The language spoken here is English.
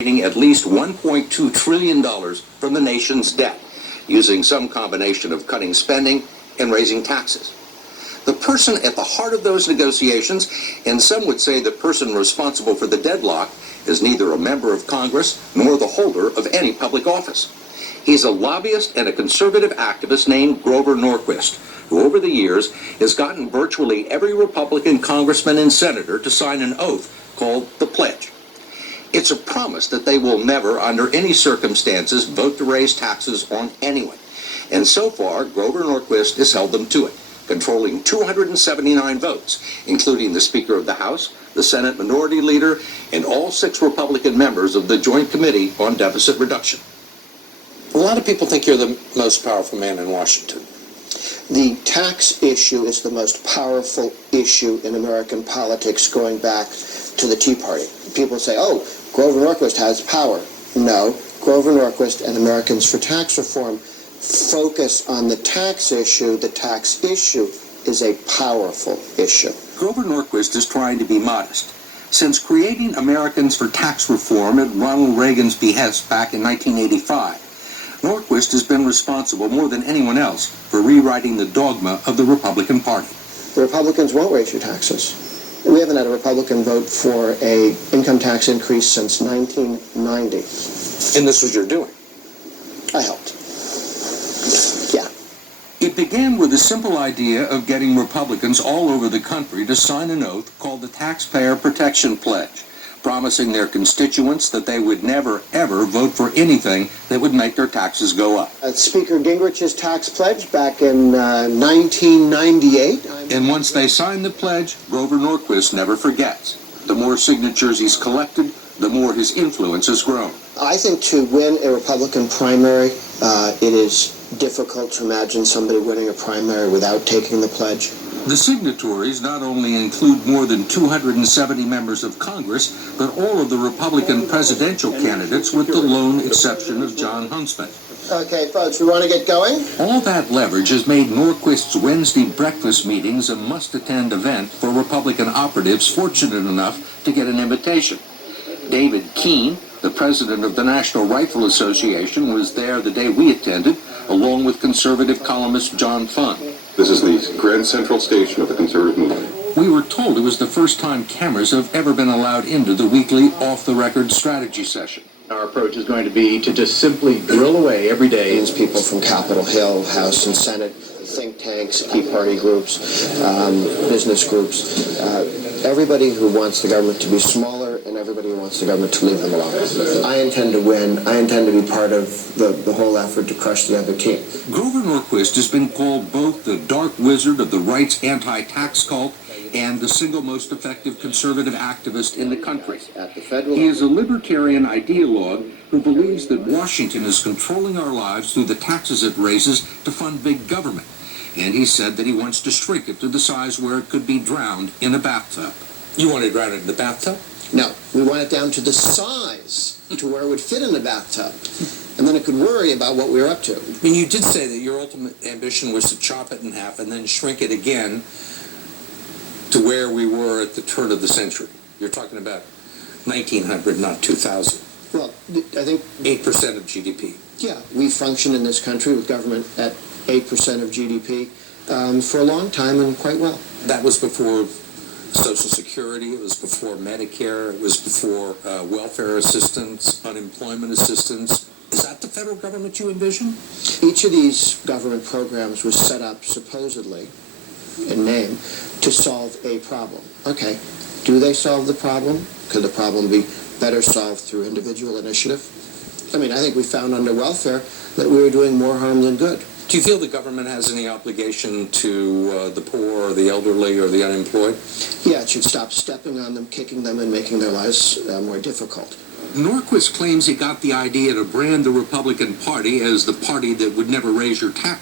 at least $1.2 trillion from the nation's debt, using some combination of cutting spending and raising taxes. The person at the heart of those negotiations, and some would say the person responsible for the deadlock, is neither a member of Congress nor the holder of any public office. He's a lobbyist and a conservative activist named Grover Norquist, who over the years has gotten virtually every Republican congressman and senator to sign an oath called the Pledge. It's a promise that they will never, under any circumstances, vote to raise taxes on anyone. And so far, Grover Norquist has held them to it, controlling 279 votes, including the Speaker of the House, the Senate Minority Leader, and all 6 Republican members of the Joint Committee on Deficit Reduction. A lot of people think you're the most powerful man in Washington. The tax issue is the most powerful issue in American politics going back to the Tea Party. People say, oh, Grover Norquist has power. No, Grover Norquist and Americans for Tax Reform focus on the tax issue. The tax issue is a powerful issue. Grover Norquist is trying to be modest. Since creating Americans for Tax Reform at Ronald Reagan's behest back in 1985, Norquist has been responsible more than anyone else for rewriting the dogma of the Republican Party. The Republicans won't raise your taxes. We haven't had a Republican vote for an income tax increase since 1990. And this was your doing. I helped. Yeah. It began with the simple idea of getting Republicans all over the country to sign an oath called the Taxpayer Protection Pledge, promising their constituents that they would never, ever vote for anything that would make their taxes go up. Speaker Gingrich's tax pledge back in 1998. And once they sign the pledge, Grover Norquist never forgets. The more signatures he's collected, the more his influence has grown. I think to win a Republican primary, it is difficult to imagine somebody winning a primary without taking the pledge. The signatories not only include more than 270 members of Congress, but all of the Republican presidential candidates with the lone exception of Jon Huntsman. Okay, folks, we want to get going? All that leverage has made Norquist's Wednesday breakfast meetings a must-attend event for Republican operatives fortunate enough to get an invitation. David Keene, the president of the National Rifle Association, was there the day we attended, along with conservative columnist John Fund. This is the Grand Central Station of the conservative movement. We were told it was the first time cameras have ever been allowed into the weekly off-the-record strategy session. Our approach is going to be to just simply drill away every day. These people from Capitol Hill, House and Senate, think tanks, Tea Party groups, business groups, everybody who wants the government to be smaller and everybody who wants the government to leave them alone. I intend to win. I intend to be part of the whole effort to crush the other team. Grover Norquist has been called both the dark wizard of the right's anti-tax cult and the single most effective conservative activist in the country. He is a libertarian ideologue who believes that Washington is controlling our lives through the taxes it raises to fund big government. And he said that he wants to shrink it to the size where it could be drowned in a bathtub. You want to drown it in the bathtub? No, we want it down to the size to where it would fit in the bathtub. And then it could worry about what we were up to. I mean, you did say that your ultimate ambition was to chop it in half and then shrink it again to where we were at the turn of the century. You're talking about 1900, not 2000. Well, I think 8% of GDP. Yeah, we function in this country with government at 8% of GDP for a long time and quite well. That was before Social Security, it was before Medicare, it was before welfare assistance, unemployment assistance. Is that the federal government you envision? Each of these government programs was set up supposedly, in name, to solve a problem. Okay, do they solve the problem? Could the problem be better solved through individual initiative? I mean, I think we found under welfare that we were doing more harm than good. Do you feel the government has any obligation to the poor or the elderly or the unemployed? Yeah, it should stop stepping on them, kicking them, and making their lives more difficult. Norquist claims he got the idea to brand the Republican Party as the party that would never raise your tax.